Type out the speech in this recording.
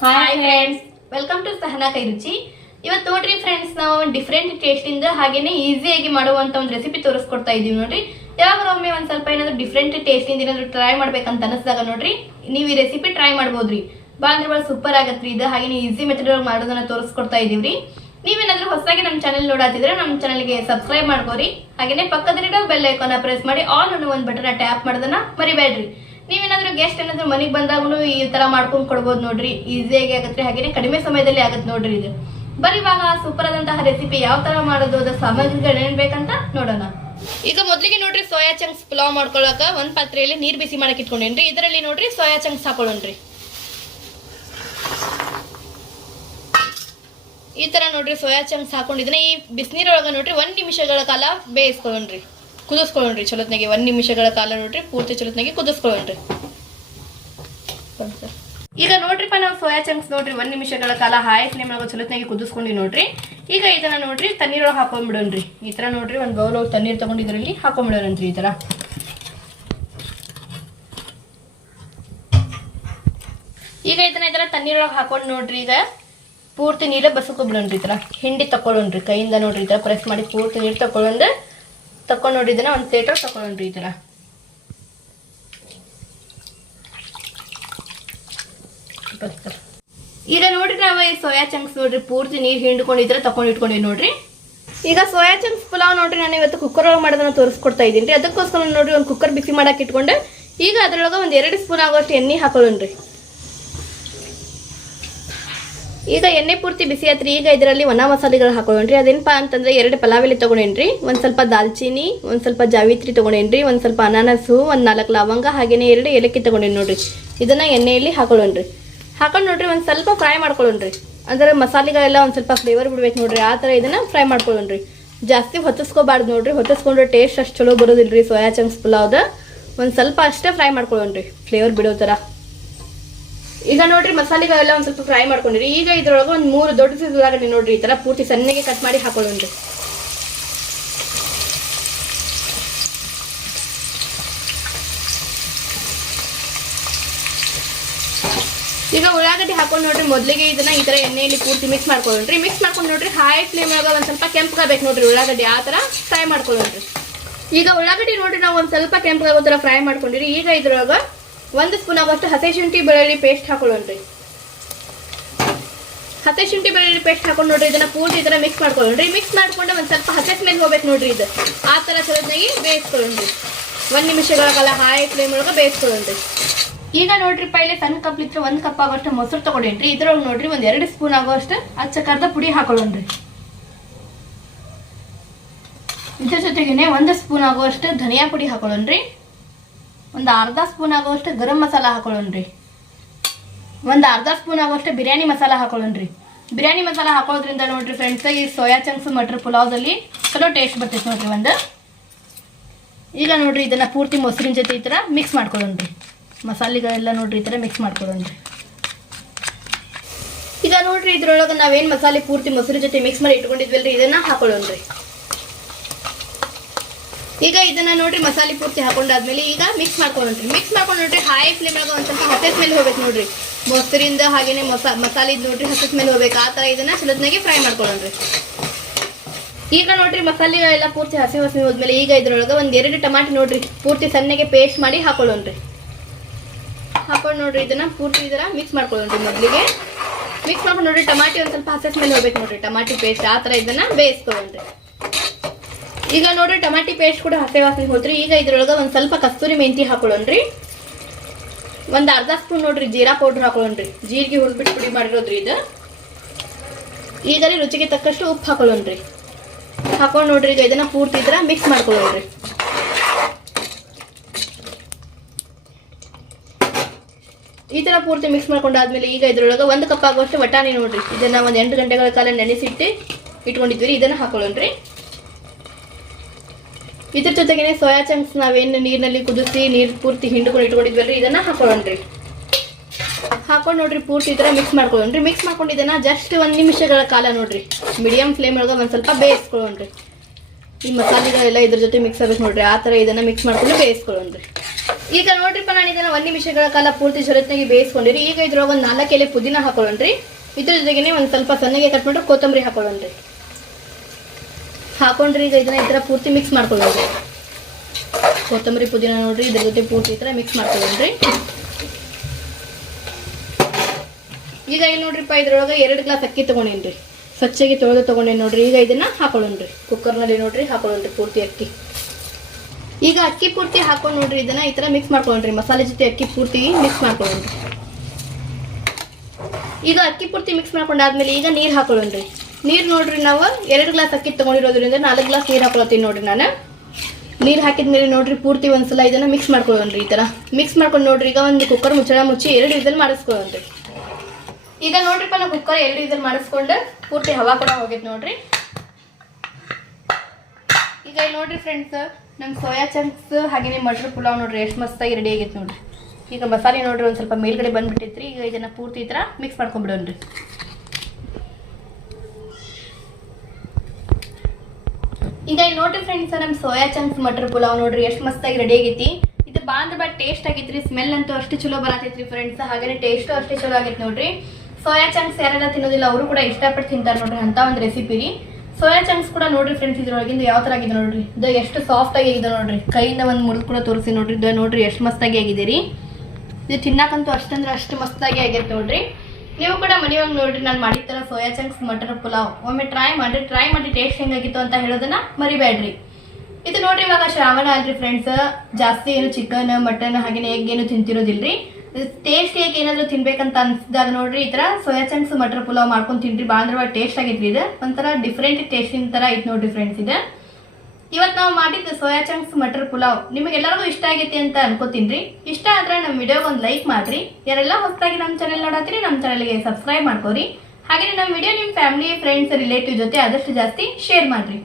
Hi friends welcome to Sahana Kairuchi ಇವತ್ತು ನೋಡ್ರಿ friends ನಾವು ಡಿಫ್ರೆಂಟ್ ಟೇಸ್ಟ್ ಇಂದ ಹಾಗೇನೆ ಈಸಿಯಾಗಿ ಮಾಡುವಂತ ಒಂದು ರೆಸಿಪಿ ತೋರಿಸ್ಕೊಡ್ತಾ ಇದೀವಿ ನೋಡ್ರಿ. ಯಾವಾಗ ಒಮ್ಮೆ ಒಂದ್ ಸ್ವಲ್ಪ ಏನಾದ್ರು ಡಿಫ್ರೆಂಟ್ ಟೇಸ್ಟ್ ಇಂದ ಏನಾದ್ರು ಟ್ರೈ ಮಾಡ್ಬೇಕಂತ ಅನಿಸಿದಾಗ ನೋಡ್ರಿ ನೀವು ಈ ರೆಸಿಪಿ ಟ್ರೈ ಮಾಡ್ಬೋದ್ರಿ. ಭಾಳ ಅಂದ್ರೆ ಭಾಳ ಸೂಪರ್ ಆಗತ್ರಿ. ಇದು ಹಾಗೇನೆ ಈಸಿ ಮೆಥಡ್ ಒಳಗೆ ಮಾಡೋದನ್ನ ತೋರಿಸ್ಕೊಡ್ತಾ ಇದೀವ್ರಿ. ನೀವೇನಾದ್ರೂ ಹೊಸದಾಗಿ ನಮ್ಮ ಚಾನೆಲ್ ನೋಡಾತಿದ್ರೆ ನಮ್ಮ ಚಾನಲ್ಗೆ ಸಬ್ಸ್ಕ್ರೈಬ್ ಮಾಡ್ಕೋರಿ. ಹಾಗೇನೆ ಪಕ್ಕದಲ್ಲಿರೋ ಬೆಲ್ ಐಕಾನ್ ಪ್ರೆಸ್ ಮಾಡಿ ಆಲ್ ಅನ್ನೋ ಒಂದು ಬಟನ್ ಟ್ಯಾಪ್ ಮಾಡೋದನ್ನ ಮರಿಬೇಡ್ರಿ. ನೀವೇನಾದ್ರೂ ಗೆಸ್ಟ್ ಏನಾದ್ರು ಮನೆಗೆ ಬಂದಾಗೂ ಈ ತರ ಮಾಡ್ಕೊಂಡು ಕೊಡ್ಬೋದು ನೋಡ್ರಿ. ಈಸಿಯಾಗಿ ಆಗತ್ತೆ ಹಾಗೇನೆ ಕಡಿಮೆ ಸಮಯದಲ್ಲಿ ಆಗತ್ತೆ ನೋಡ್ರಿ ಇದು. ಬರೀ ಇವಾಗ ಸೂಪರ್ ಆದಂತಹ ರೆಸಿಪಿ ಯಾವ ತರ ಮಾಡೋದು, ಅದ್ರ ಸಾಮಗ್ರಿಗಳು ಏನ್ ಬೇಕಂತ ನೋಡೋಣ. ಈಗ ಮೊದಲಿಗೆ ನೋಡ್ರಿ ಸೋಯಾ ಚಂಕ್ಸ್ ಪುಲಾವ್ ಮಾಡ್ಕೊಳಕ ಒಂದ್ ಪಾತ್ರೆಯಲ್ಲಿ ನೀರ್ ಬಿಸಿ ಮಾಡಕ್ ಇಟ್ಕೊಂಡೇನ್ರಿ. ಇದರಲ್ಲಿ ನೋಡ್ರಿ ಸೋಯಾ ಚಂಕ್ಸ್ ಹಾಕೊಳ್ಳೋಣ್ರಿ. ಈ ತರ ನೋಡ್ರಿ ಸೋಯಾ ಚಂಕ್ಸ್ ಹಾಕೊಂಡಿದ್ರೆ ಈ ಬಿಸಿನೀರೊಳಗ ನೋಡ್ರಿ ಒಂದ್ ನಿಮಿಷಗಳ ಕಾಲ ಬೇಯಿಸ್ಕೊಳ್ಳೋಣ್ರಿ. ಕುದಿಸ್ಕೊಳ್ಳೋಣ್ರಿ, ಚಲೋತ್ನಾಗೆ ಒಂದ್ ನಿಮಿಷಗಳ ಕಾಲ ನೋಡ್ರಿ, ಪೂರ್ತಿ ಚಲೋತ್ನಾಗೆ ಕುದಿಸ್ಕೊಳ್ಳೋಣ್ರಿ. ಈಗ ನೋಡ್ರಿಪ್ಪ ನಾವು ಸೋಯಾ ಚಂಕ್ಸ್ ನೋಡ್ರಿ, ಒಂದ್ ನಿಮಿಷಗಳ ಕಾಲ ಹಾಯ್ ಫ್ಲೇಮ್ ಒಳಗೆ ಚಲೋತ್ನಾಗೆ ಕುದಿಸ್ಕೊಂಡು ನೋಡ್ರಿ. ಈಗ ಇದನ್ನ ನೋಡ್ರಿ, ತಣ್ಣೀರೊಳಗೆ ಹಾಕೊಂಡ್ಬಿಡೋಣ್ರಿ ಈ ತರ ನೋಡ್ರಿ, ಒಂದ್ ಬೌಲ್ ಒಳಗೆ ತಣ್ಣೀರ್ ತಗೊಂಡು ಇದರಲ್ಲಿ ಹಾಕೊಂಡ್ಬಿಡೋಣಂತ್ರಿ ಈ ತರ ಈಗ ಇದನ್ನ ಇದರ ತಣ್ಣೀರೊಳಗೆ ಹಾಕೊಂಡು ನೋಡ್ರಿ, ಈಗ ಪೂರ್ತಿ ನೀರ ಬಸಕೊಂಡ್ಬಿಡೋಣ್ರಿ ಈ ತರ ಹಿಂಡಿ ತಕೊಳ್ಳೋಣ್ರಿ ಕೈಯಿಂದ ನೋಡ್ರಿ ಈ ತರ ಪ್ರೆಸ್ ಮಾಡಿ ಪೂರ್ತಿ ನೀರು ತಕೊಳ್ಳೊಂದು ತಕೊಂಡ್ ನೋಡಿ ಇದನ್ನ ಒಂದು ಪ್ಲೇಟ್ ತಕೊಂಡು ತರ ಈಗ ನೋಡ್ರಿ ನಾವು ಈ ಸೋಯಾ ಚಂಕ್ಸ್ ನೋಡ್ರಿ, ಪೂರ್ತಿ ನೀರು ಹಿಂಡ್ಕೊಂಡಿದ್ರೆ ತಕೊಂಡ್ ಇಟ್ಕೊಂಡಿವಿ ನೋಡ್ರಿ. ಈಗ ಸೋಯಾ ಚಂಕ್ಸ್ ಪುಲಾವ್ ನೋಡ್ರಿ, ನಾನು ಇವತ್ತು ಕುಕ್ಕರ್ ಒಳಗೆ ಮಾಡೋದನ್ನ ತೋರಿಸ್ಕೊಡ್ತಾ ಇದ್ದೀನಿ ಅದಕ್ಕೋಸ್ಕರ ನೋಡ್ರಿ ಒಂದು ಕುಕ್ಕರ್ ಬಿಸಿ ಮಾಡಕ್ಕೆ ಇಟ್ಕೊಂಡೆ. ಈಗ ಅದರೊಳಗೆ ಒಂದು ಎರಡು ಸ್ಪೂನ್ ಆಗೋಷ್ಟು ಎಣ್ಣೆ ಹಾಕೊಳ್ಳೋಣ್ರಿ. ಈಗ ಎಣ್ಣೆ ಪೂರ್ತಿ ಬಿಸಿ ಆತ್ರಿ. ಈಗ ಇದರಲ್ಲಿ ಒಣ ಮಸಾಲೆಗಳು ಹಾಕೊಂಡ್ರಿ ಅದೇನಪ್ಪ ಅಂತಂದ್ರೆ ಎರಡು ಪಲಾವೆಲಿ ತಗೊಂಡೇನ್ರಿ. ಒಂದ್ ಸ್ವಲ್ಪ ದಾಲ್ಚಿನಿ, ಒಂದ್ ಸ್ವಲ್ಪ ಜಾವಿತ್ರಿ ತಗೊಂಡೇನ್ರಿ. ಒಂದ್ ಸ್ವಲ್ಪ ಅನಾನಸು, ಒಂದ್ ನಾಲ್ಕು ಲವಂಗ, ಹಾಗೇನೆ ಎರಡು ಏಲಕ್ಕಿ ತಗೊಂಡೇನ್ ನೋಡ್ರಿ. ಇದನ್ನ ಎಣ್ಣೆಯಲ್ಲಿ ಹಾಕೊಳ್ಳೋಣ್ರಿ. ಹಾಕೊಂಡು ನೋಡ್ರಿ ಒಂದ್ ಸ್ವಲ್ಪ ಫ್ರೈ ಮಾಡ್ಕೊಳ್ಳೋಣ್ರಿ. ಅಂದ್ರೆ ಮಸಾಲೆಗಳೆಲ್ಲ ಒಂದ್ ಸ್ವಲ್ಪ ಫ್ಲೇವರ್ ಬಿಡ್ಬೇಕು ನೋಡ್ರಿ. ಆ ಥರ ಇದನ್ನ ಫ್ರೈ ಮಾಡ್ಕೊಳ್ಳೋಣ್ರಿ. ಜಾಸ್ತಿ ಹೊತ್ತಿಸ್ಕೋಬಾರ್ದು ನೋಡ್ರಿ. ಹೊತ್ತಿಸ್ಕೊಂಡ್ರೆ ಟೇಸ್ಟ್ ಅಷ್ಟು ಚಲೋ ಬರೋದಿಲ್ಲ ರೀ ಸೋಯಾ ಚಂಕ್ಸ್ ಪುಲಾವ್ದ. ಒಂದ್ ಸ್ವಲ್ಪ ಅಷ್ಟೇ ಫ್ರೈ ಮಾಡ್ಕೊಳ್ಳೋಣ್ರಿ. ಫ್ಲೇವರ್ ಬಿಡೋ ಥರ. ಈಗ ನೋಡ್ರಿ ಮಸಾಲೆಗಳೆಲ್ಲ ಒಂದ್ ಸ್ವಲ್ಪ ಫ್ರೈ ಮಾಡ್ಕೊಂಡಿರಿ. ಈಗ ಇದ್ರೊಳಗೆ ಒಂದು ಮೂರು ದೊಡ್ಡ ಉಳ್ಳಾಗಡ್ಡಿ ನೋಡ್ರಿ ಈ ತರ ಪೂರ್ತಿ ಸಣ್ಣಗೆ ಕಟ್ ಮಾಡಿ ಹಾಕೊಳ್ಳೋಣ್ರಿ ಈಗ ಉಳ್ಳಾಗಡ್ಡಿ ಹಾಕೊಂಡು ನೋಡ್ರಿ, ಮೊದಲಿಗೆ ಇದನ್ನ ಈ ತರ ಎಣ್ಣೆಯಲ್ಲಿ ಪೂರ್ತಿ ಮಿಕ್ಸ್ ಮಾಡ್ಕೊಳ್ಳೋಣ್ರಿ. ಮಿಕ್ಸ್ ಮಾಡ್ಕೊಂಡು ನೋಡ್ರಿ ಹೈ ಫ್ಲೇಮ್ ಒಳಗೆ ಒಂದ್ ಸ್ವಲ್ಪ ಕೆಂಪಗಾಗಬೇಕು ನೋಡ್ರಿ ಉಳ್ಳಾಗಡ್ಡಿ. ಆ ತರ ಫ್ರೈ ಮಾಡ್ಕೊಳ್ಳೋಣ್ರಿ. ಈಗ ಉಳ್ಳಾಗಡ್ಡಿ ನೋಡ್ರಿ, ನಾವು ಒಂದ್ ಸ್ವಲ್ಪ ಕೆಂಪಗಾಗೋ ತರ ಫ್ರೈ ಮಾಡ್ಕೊಂಡಿರಿ. ಈಗ ಇದ್ರೊಳಗ ಒಂದು ಸ್ಪೂನ್ ಆಗೋಷ್ಟು ಹಸಿ ಶುಂಠಿ ಬೆಳ್ಳುಳ್ಳಿ ಪೇಸ್ಟ್ ಹಾಕೊಳ್ಳೋಣ್ರಿ ಹಸಿ ಶುಂಠಿ ಬೆಳ್ಳುಳ್ಳಿ ಪೇಸ್ಟ್ ಹಾಕೊಂಡು ನೋಡ್ರಿ, ಇದನ್ನ ಪೂರ್ತಿ ಈ ಮಿಕ್ಸ್ ಮಿಕ್ಸ್ ಮಾಡ್ಕೊಳ್ಳೋಣ್ರಿ ಮಿಕ್ಸ್ ಮಾಡ್ಕೊಂಡು ಒಂದು ಸ್ವಲ್ಪ ಹಸಿ ಮೇಲೆ ಹೋಗ್ಬೇಕು ನೋಡ್ರಿ ಇದು. ಆ ಥರ ಚಲೋತ್ನಾಗಿ ಬೇಯಿಸ್ಕೊಳ್ಳೋಣ್ರಿ ಒಂದು ನಿಮಿಷಗಳ ಕಾಲ ಹಾಯ್ ಫ್ಲೇಮ್ ಒಳಗೆ ಬೇಯಿಸ್ಕೊಳ್ಳೋಣ್ರಿ ಈಗ ನೋಡ್ರಿ ಪೈಲೆ ಸಣ್ಣ ಕಪ್ ಒಂದು ಕಪ್ ಆಗೋಷ್ಟು ಮೊಸರು ತಗೊಂಡೇನ್ರಿ ಇದ್ರೊಳಗೆ ನೋಡ್ರಿ ಒಂದು ಎರಡು ಸ್ಪೂನ್ ಆಗೋಷ್ಟು ಅಚ್ಚ ಕರ್ದ ಪುಡಿ ಹಾಕೊಳ್ಳೋಣ್ರಿ ಇದ್ರ ಜೊತೆಗೇನೆ ಒಂದು ಸ್ಪೂನ್ ಆಗುವಷ್ಟು ಧನಿಯಾ ಪುಡಿ ಹಾಕೊಳ್ಳೋಣ್ರಿ ಒಂದು ಅರ್ಧ ಸ್ಪೂನ್ ಆಗುವಷ್ಟು ಗರಂ ಮಸಾಲ ಹಾಕೊಳ್ಳೋಣ್ರಿ. ಒಂದು ಅರ್ಧ ಸ್ಪೂನ್ ಆಗುವಷ್ಟು ಬಿರಿಯಾನಿ ಮಸಾಲ ಹಾಕೊಳ್ಳೋಣ್ರಿ. ಬಿರಿಯಾನಿ ಮಸಾಲ ಹಾಕೋದ್ರಿಂದ ನೋಡ್ರಿ ಫ್ರೆಂಡ್ಸ್ ಈ ಸೋಯಾ ಚಂಕ್ಸ್ ಮಟರ್ ಪುಲಾವ್ದಲ್ಲಿ ಚಲೋ ಟೇಸ್ಟ್ ಬರ್ತೈತೆ ನೋಡ್ರಿ ಒಂದು. ಈಗ ನೋಡ್ರಿ ಇದನ್ನ ಪೂರ್ತಿ ಮೊಸರಿನ ಜೊತೆ ಈ ಥರ ಮಿಕ್ಸ್ ಮಾಡ್ಕೊಳ್ಳೋಣ್ರಿ. ಮಸಾಲೆಗಳೆಲ್ಲ ನೋಡ್ರಿ ಈ ಥರ ಮಿಕ್ಸ್ ಮಾಡ್ಕೊಳ್ಳೋಣ್ರಿ. ಈಗ ನೋಡ್ರಿ ಇದ್ರೊಳಗೆ ನಾವೇನು ಮಸಾಲೆ ಪೂರ್ತಿ ಮೊಸರು ಜೊತೆ ಮಿಕ್ಸ್ ಮಾಡಿ ಇಟ್ಕೊಂಡಿದ್ವಲ್ರಿ, ಇದನ್ನ ಹಾಕೊಳ್ಳೋಣ್ರಿ. ಈಗ ಇದನ್ನ ನೋಡ್ರಿ ಮಸಾಲೆ ಪೂರ್ತಿ ಹಾಕೊಂಡಾದ್ಮೇಲೆ ಈಗ ಮಿಕ್ಸ್ ಮಾಡ್ಕೊಂಡ್ರಿ. ಮಿಕ್ಸ್ ಮಾಡ್ಕೊಂಡು ನೋಡ್ರಿ ಹೈ ಫ್ಲೇಮ್ ಆಗ ಒಂದ್ ಸ್ವಲ್ಪ ಹಸೆ ಸ್ಮೆಲ್ ಹೋಗ್ಬೇಕು ನೋಡ್ರಿ. ಮೊಸರಿಂದ ಹಾಗೇನೆ ಮಸಾ ಮಸಾಲಿದ್ ನೋಡ್ರಿ ಹಸೆ ಸ್ಮೆಲ್ ಹೋಗ್ಬೇಕು. ಆ ತರ ಇದನ್ನ ಚಲೋತ್ನಾಗೆ ಫ್ರೈ ಮಾಡ್ಕೊಳ್ಳೋಣ್ರಿ. ಈಗ ನೋಡ್ರಿ ಮಸಾಲೆ ಎಲ್ಲ ಪೂರ್ತಿ ಹಸಿ ಹಸಿ ಹೋದ್ಮೇಲೆ ಈಗ ಇದ್ರೊಳಗೆ ಒಂದ್ ಎರಡು ಟಮಾಟಿ ನೋಡ್ರಿ. ಪೂರ್ತಿ ಸಣ್ಣಗೆ ಪೇಸ್ಟ್ ಮಾಡಿ ಹಾಕೊಳ್ಳೋಣ್ರಿ. ಹಾಕೊಂಡು ನೋಡ್ರಿ ಇದನ್ನ ಪೂರ್ತಿ ಇದರ ಮಿಕ್ಸ್ ಮಾಡ್ಕೊಳ್ಳೋಣ್ರಿ ಮೊದಲಿಗೆ. ಮಿಕ್ಸ್ ಮಾಡ್ಕೊಂಡು ನೋಡ್ರಿ ಟಮಾಟಿ ಒಂದ್ ಸ್ವಲ್ಪ ಹಸೆ ಸ್ಮೆಲ್ ಹೋಗ್ಬೇಕು ನೋಡ್ರಿ. ಟಮಾಟಿ ಪೇಸ್ಟ್ ಆ ತರ ಇದನ್ನ ಬೇಯಿಸ್ಕೊಳ್ಳೋಣ್ರಿ. ಈಗ ನೋಡ್ರಿ, ಟಮಾಟಿ ಪೇಸ್ಟ್ ಕೂಡ ಹಸಿ ವಾಸನೆ ಹೋದ್ರಿ ಈಗ ಇದ್ರೊಳಗೆ ಒಂದು ಸ್ವಲ್ಪ ಕಸ್ತೂರಿ ಮೆಂತಿ ಹಾಕೊಳ್ಳೋಣ್ರಿ. ಒಂದು ಅರ್ಧ ಸ್ಪೂನ್ ನೋಡ್ರಿ, ಜೀರಾ ಪೌಡರ್ ಹಾಕೊಳ್ಳೋಣ್ರಿ. ಜೀರಿಗೆ ಹುರ್ಬಿಟ್ಟು ಪುಡಿ ಮಾಡಿರೋದ್ರಿ ಇದು. ಈಗ ರೀ ರುಚಿಗೆ ತಕ್ಕಷ್ಟು ಉಪ್ಪು ಹಾಕೊಳ್ಳೋಣ್ರಿ. ಹಾಕೊಂಡು ನೋಡ್ರಿ, ಈಗ ಇದನ್ನ ಪೂರ್ತಿ ಇದ್ರ ಮಿಕ್ಸ್ ಮಾಡ್ಕೊಳ್ಳೋಣ್ರಿ. ಈ ತರ ಪೂರ್ತಿ ಮಿಕ್ಸ್ ಮಾಡ್ಕೊಂಡಾದ್ಮೇಲೆ ಈಗ ಇದ್ರೊಳಗೆ ಒಂದು ಕಪ್ ಆಗುವಷ್ಟು ವಟಾಣಿ ನೋಡ್ರಿ. ಇದನ್ನ ಒಂದು ಎಂಟು ಗಂಟೆಗಳ ಕಾಲ ನೆನೆಸಿಟ್ಟು ಇಟ್ಕೊಂಡಿದ್ವಿ ಇದನ್ನ ಹಾಕೊಳ್ಳೋಣ್ರಿ. ಇದ್ರ ಜೊತೆಗೇನೆ ಸೋಯಾ ಚಂಕ್ಸ್ ನಾವೇನು ನೀರಿನಲ್ಲಿ ಕುದಿಸಿ ನೀರು ಪೂರ್ತಿ ಹಿಂಡ್ಕೊಂಡು ಇಟ್ಕೊಂಡಿದ್ವಲ್ರಿ? ಇದನ್ನ ಹಾಕೊಳ್ಳೋಣ್ರಿ. ಹಾಕೊಂಡು ನೋಡ್ರಿ, ಪೂರ್ತಿ ಈ ಥರ ಮಿಕ್ಸ್ ಮಾಡ್ಕೊಳ್ಳೋಣ್ರಿ. ಮಿಕ್ಸ್ ಮಾಡ್ಕೊಂಡು ಜಸ್ಟ್ ಒಂದು ನಿಮಿಷಗಳ ಕಾಲ ನೋಡ್ರಿ. ಮೀಡಿಯಂ ಫ್ಲೇಮ್ ಒಳಗೆ ಒಂದು ಸ್ವಲ್ಪ ಬೇಯಿಸ್ಕೊಳ್ಳೋಣ್ರಿ. ಈ ಮಸಾಲೆಗಳೆಲ್ಲ ಇದ್ರ ಜೊತೆ ಮಿಕ್ಸ್ ಆಗ್ಬೇಕು ನೋಡ್ರಿ. ಆ ಥರ ಇದನ್ನ ಮಿಕ್ಸ್ ಮಾಡ್ಕೊಂಡು ಬೇಯಿಸ್ಕೊಳ್ಳೋಣ್ರಿ. ಈಗ ನೋಡ್ರಿಪ್ಪ ನಾನು ಇದನ್ನ ಒಂದು ನಿಮಿಷಗಳ ಕಾಲ ಪೂರ್ತಿ ಜೊತೆಗೆ ಬೇಯಿಸ್ಕೊಂಡಿರಿ. ಈಗ ಇದ್ರೊಳಗೆ ಒಂದು ನಾಲ್ಕು ಎಲೆ ಪುದೀನ ಹಾಕೊಳ್ಳೋಣ್ರಿ. ಇದ್ರ ಜೊತೆಗೆ ಒಂದು ಸ್ವಲ್ಪ ಸಣ್ಣಗೆ ಕಟ್ ಕೊತ್ತಂಬರಿ ಹಾಕೊಳ್ಳೋಣ್ರಿ. ಹಾಕೊಂಡ್ರಿ ಈಗ ಇದನ್ನ ಈ ಥರ ಪೂರ್ತಿ ಮಿಕ್ಸ್ ಮಾಡ್ಕೊಳ್ಬೇಕು ಕೊತ್ತಂಬರಿ ಪುದೀನ ನೋಡ್ರಿ, ಇದ್ರ ಜೊತೆ ಪೂರ್ತಿ ಈ ಥರ ಮಿಕ್ಸ್ ಮಾಡ್ಕೊಳ್ಳೋಣ್ರಿ. ಈಗ ಇಲ್ಲಿ ನೋಡ್ರಿಪ್ಪ, ಇದ್ರೊಳಗೆ ಎರಡು ಗ್ಲಾಸ್ ಅಕ್ಕಿ ತೊಗೊಂಡೇನ್ರಿ. ಸ್ವಚ್ಛಗೆ ತೊಳೆದು ತೊಗೊಂಡೇನು ನೋಡ್ರಿ, ಈಗ ಇದನ್ನ ಹಾಕೊಳ್ಳೋಣ್ರಿ. ಕುಕ್ಕರ್ನಲ್ಲಿ ನೋಡ್ರಿ, ಹಾಕೊಳ್ಳೋಣ್ರಿ ಪೂರ್ತಿ ಅಕ್ಕಿ. ಈಗ ಅಕ್ಕಿ ಪೂರ್ತಿ ಹಾಕೊಂಡು ನೋಡ್ರಿ, ಇದನ್ನ ಈ ಥರ ಮಿಕ್ಸ್ ಮಾಡ್ಕೊಳ್ಳೋಣ್ರಿ. ಮಸಾಲೆ ಜೊತೆ ಅಕ್ಕಿ ಪೂರ್ತಿ ಮಿಕ್ಸ್ ಮಾಡ್ಕೊಳ್ಳೋಣ್ರಿ. ಈಗ ಅಕ್ಕಿ ಪೂರ್ತಿ ಮಿಕ್ಸ್ ಮಾಡ್ಕೊಂಡಾದ್ಮೇಲೆ ಈಗ ನೀರು ಹಾಕೊಳ್ಳೋಣ್ರಿ. ನೀರು ನೋಡ್ರಿ ನಾವು. ಎರಡು ಗ್ಲಾಸ್ ಅಕ್ಕಿ ತಗೊಂಡಿರೋದ್ರಿಂದ ನಾಲ್ಕು ಗ್ಲಾಸ್ ನೀರು ಹಾಕೊಳತ್ತೀನಿ ನೋಡ್ರಿ ನಾನು. ನೀರು ಹಾಕಿದ್ಮೇಲೆ ನೋಡ್ರಿ ಪೂರ್ತಿ ಒಂದ್ಸಲ ಇದನ್ನ ಮಿಕ್ಸ್ ಮಾಡ್ಕೊಳ್ಳೋಣ್ರಿ ಈ ತರ. ಮಿಕ್ಸ್ ಮಾಡ್ಕೊಂಡು ನೋಡ್ರಿ ಈಗ ಒಂದು ಕುಕ್ಕರ್ ಮುಚ್ಚಳ ಮುಚ್ಚಿ ಎರಡು ವಿಸಲ್ ಮಾಡಿಸ್ಕೊಳ್ಳೋಣ್ರಿ ಈಗ ನೋಡ್ರಿಪ್ಪ ನಾವು ಕುಕ್ಕರ್ ಎರಡು ವಿಸಲ್ ಮಾಡಿಸ್ಕೊಂಡು ಪೂರ್ತಿ ಹವಾ ಕೂಡ ಹೋಗೈತೆ ನೋಡ್ರಿ. ಈಗ ನೋಡ್ರಿ ಫ್ರೆಂಡ್ಸ್ ನಮ್ ಸೋಯಾ ಚಂಕ್ಸ್ ಹಾಗೇನೆ ಮಟರ್ ಪುಲಾವ್ ನೋಡ್ರಿ ಎಷ್ಟು ಮಸ್ತಾಗಿ ರೆಡಿ ಆಗೈತೆ ನೋಡ್ರಿ. ಈಗ ಮಸಾಲೆ ನೋಡ್ರಿ ಒಂದು ಸ್ವಲ್ಪ ಮೇಲ್ಗಡೆ ಬಂದ್ಬಿಟ್ಟೈತ್ರಿ. ಈಗ ಇದನ್ನ ಪೂರ್ತಿ ಈ ಥರ ಮಿಕ್ಸ್ ಮಾಡ್ಕೊಂಡ್ಬಿಡೋಣ್ರಿ ಈಗ ಇಲ್ಲಿ ನೋಡ್ರಿ ಫ್ರೆಂಡ್ಸ್ ನಮ್ಮ ಸೋಯಾ ಚಂಕ್ಸ್ ಮಟರ್ ಪುಲಾವ್ ನೋಡ್ರಿ, ಎಷ್ಟು ಮಸ್ತಾಗಿ ರೆಡಿ ಆಗೈತಿ. ಇದು ಬಾಂದ್ರ ಬಾತ್ ಬಾ ಟೇಸ್ಟ್ ಆಗೈತ್ರಿ ಸ್ಮೆಲ್ ಅಂತೂ ಅಷ್ಟು ಚಲೋ ಬರತೈತ್ರಿ ಫ್ರೆಂಡ್ಸ್ ಹಾಗೇನೆ ಟೇಸ್ಟು ಅಷ್ಟೇ ಚಲೋ ಆಗೈತೆ ನೋಡ್ರಿ. ಸೋಯಾ ಚಂಕ್ಸ್ ಯಾರೆಲ್ಲ ತಿನ್ನೋದಿಲ್ಲ, ಅವರು ಕೂಡ ಇಷ್ಟಪಟ್ಟು ತಿಂತಾರೆ ನೋಡ್ರಿ, ಅಂತ ಒಂದು ರೆಸಿಪಿ ರೀ. ಸೋಯಾ ಚಂಕ್ಸ್ ಕೂಡ ನೋಡ್ರಿ ಫ್ರೆಂಡ್ಸ್ ಇದ್ರೊಳಗಿಂದ ಯಾವ ಥರ ಆಗಿದೆ ನೋಡ್ರಿ. ಇದು ಎಷ್ಟು ಸಾಫ್ಟ್ ಆಗಿ ಆಗಿದೆ ನೋಡ್ರಿ. ಕೈಯಿಂದ ಒಂದು ಮುರಿದು ಕೂಡ ತೋರಿಸಿ ನೋಡ್ರಿ, ಇದು ನೋಡ್ರಿ ಎಷ್ಟು ಮಸ್ತಾಗಿ ಆಗಿದೆ ರೀ. ಇದು ತಿನ್ನಕಂತೂ ಅಷ್ಟಂದ್ರೆ ಅಷ್ಟು ಮಸ್ತಾಗಿ ಆಗೈತೆ ನೋಡ್ರಿ. ನೀವು ಕೂಡ ಮನೆಯಾಗ ನೋಡ್ರಿ, ನಾನು ಮಾಡಿದ ಥರ ಸೋಯಾ ಚಂಕ್ಸ್ ಮಟರ್ ಪುಲಾವ್ ಒಮ್ಮೆ ಟ್ರೈ ಮಾಡಿ ಟ್ರೈ ಮಾಡಿ ಟೇಸ್ಟ್ ಹೆಂಗಾಗಿತ್ತು ಅಂತ ಹೇಳೋದನ್ನ ಮರಿಬೇಡ್ರಿ. ಇದು ನೋಡ್ರಿ ಇವಾಗ ಶ್ರಾವಣ ಅಲ್ರಿ ಫ್ರೆಂಡ್ಸ್ ಜಾಸ್ತಿ ಏನು ಚಿಕನ್ ಮಟನ್ ಹಾಗೇನೆ ಎಗ್ ಏನು ತಿಂತಿರೋದಿಲ್ರಿ. ಟೇಸ್ಟ್ ಹೇಗೆ ಏನಾದ್ರು ತಿನ್ಬೇಕಂತ ಅನ್ಸಿದಾಗ ನೋಡ್ರಿ, ಈ ತರ ಸೋಯಾ ಚಂಕ್ಸ್ ಮಟರ್ ಪುಲಾವ್ ಮಾಡ್ಕೊಂಡು ತಿನ್ರಿ. ಅಂದ್ರೆ ಟೇಸ್ಟ್ ಆಗೈತ್ರಿ ಇದು. ಒಂಥರ ಡಿಫ್ರೆಂಟ್ ಟೇಸ್ಟಿನ ತರ ಐತ್ ನೋಡ್ರಿ ಫ್ರೆಂಡ್ಸ್ ಇದು. ಇವತ್ತು ನಾವು ಮಾಡಿದ್ದು ಸೋಯಾ ಚಂಕ್ಸ್ ಮಟರ್ ಪುಲಾವ್. ನಿಮಗೆಲ್ಲರಿಗೂ ಇಷ್ಟ ಆಗೈತಿ ಅಂತ ಅನ್ಕೋತೀನಿ ಇಷ್ಟ ಆದ್ರೆ ನಮ್ಮ ವಿಡಿಯೋಗೆ ಒಂದು ಲೈಕ್ ಮಾಡ್ರಿ. ಯಾರೆಲ್ಲ ಹೊಸದಾಗಿ ನಮ್ಮ ಚಾನೆಲ್ ನೋಡತ್ತೀರಿ ನಮ್ಮ ಚಾನೆಲ್ಗೆ ಸಬ್ಸ್ಕ್ರೈಬ್ ಮಾಡ್ಕೋರಿ. ಹಾಗೆ ನಮ್ಮ ವಿಡಿಯೋ ನಿಮ್ಮ ಫ್ಯಾಮಿಲಿ ಫ್ರೆಂಡ್ಸ್ ರಿಲೇಟಿವ್ ಜೊತೆ ಆದಷ್ಟು ಜಾಸ್ತಿ ಶೇರ್ ಮಾಡ್ರಿ.